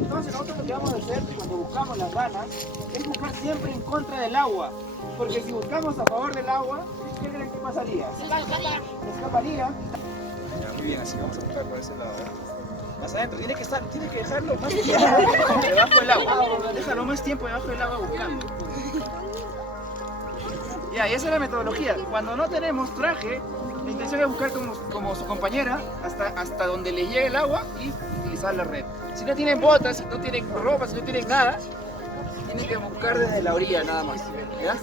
Entonces nosotros lo que vamos a hacer cuando buscamos las ranas es buscar siempre en contra del agua. Porque si buscamos a favor del agua, ¿qué creen que pasaría? Se escaparía. Ya, muy bien, así vamos a buscar por ese lado. Más adentro, tiene que dejarlo más tiempo debajo del agua. Déjalo más tiempo debajo del agua buscando. Ya, y esa es la metodología. Cuando no tenemos traje, la intención es buscar como su compañera hasta donde le llegue el agua y utilizar la red. Si no tienen botas, si no tienen ropa, si no tienen nada, tienen que buscar desde la orilla nada más. ¿Ya?